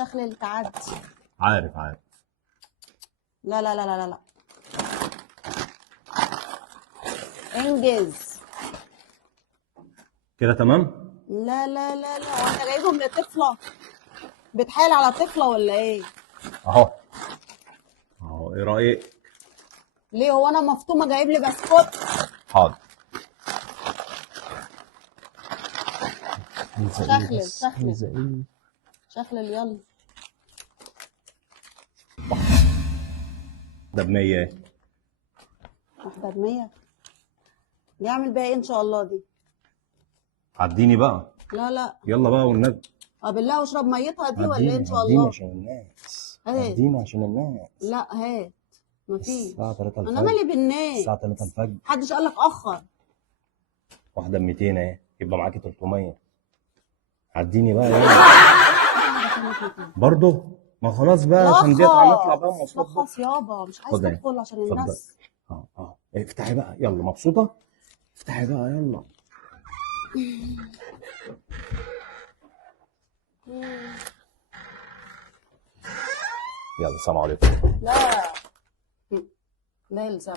شخلل تعدي. عارف عارف. لا لا لا لا لا، انجز كده تمام؟ لا لا لا لا، هو انت جايبهم لطفله؟ بتحايل على طفله ولا ايه؟ اهو اهو، ايه رايك؟ ليه هو انا مفطومه جايب لي بسكوت؟ حاضر. شخلل شخلل شخلل يلا. ده ب100. واحده ب100 دي اعمل بيها ايه ان شاء الله دي؟ عديني بقى. لا لا، يلا بقى والنبي. بالله واشرب ميتها دي ولا ايه ان شاء عديني الله؟ عشان الناس. هات. عديني عشان الناس. لا هات، مفيش. الساعة 3 الفجر. انا مالي بالناس؟ الساعة 3 الفجر. محدش قال لك اخر؟ واحدة ب200 اهي، يبقى معاكي 300. عديني بقى يلا. برضه؟ ما خلاص بقى عشان ديت هنطلع بقى مواصلات. لخص يابا، مش عايز تدخل عشان الناس. افتحي بقى يلا، مبسوطة؟ افتحي بقى يلا. يلا، سلام عليكم. لا لا يلزم.